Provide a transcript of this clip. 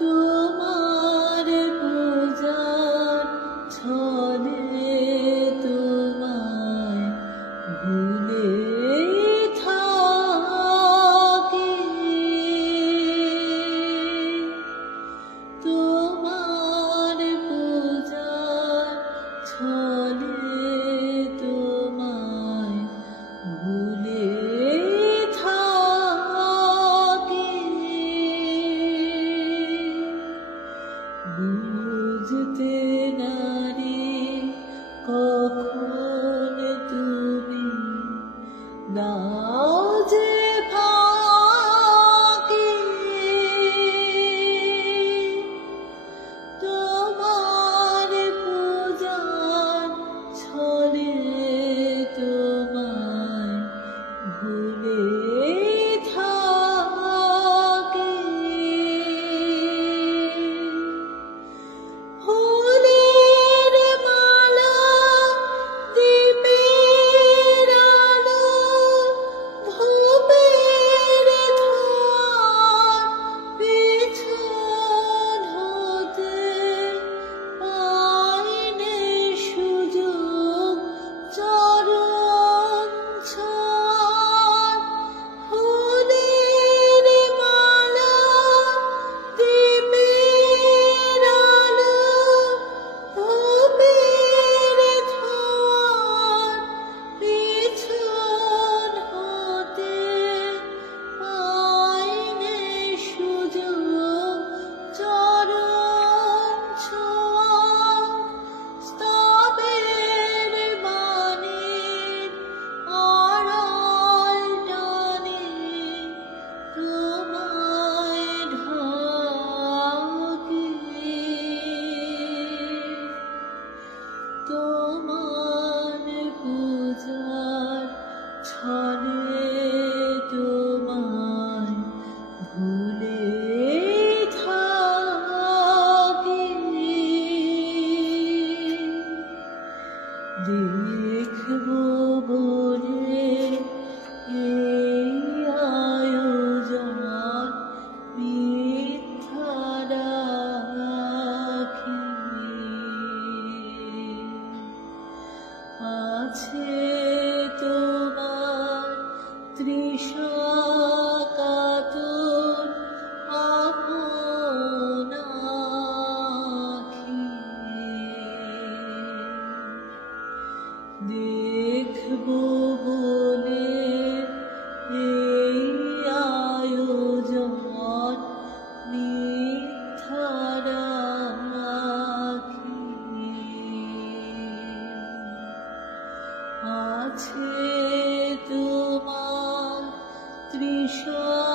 তোমার পূজার ছলে তোমায় ভুলে No. Oh. আছে তোমার তৃষা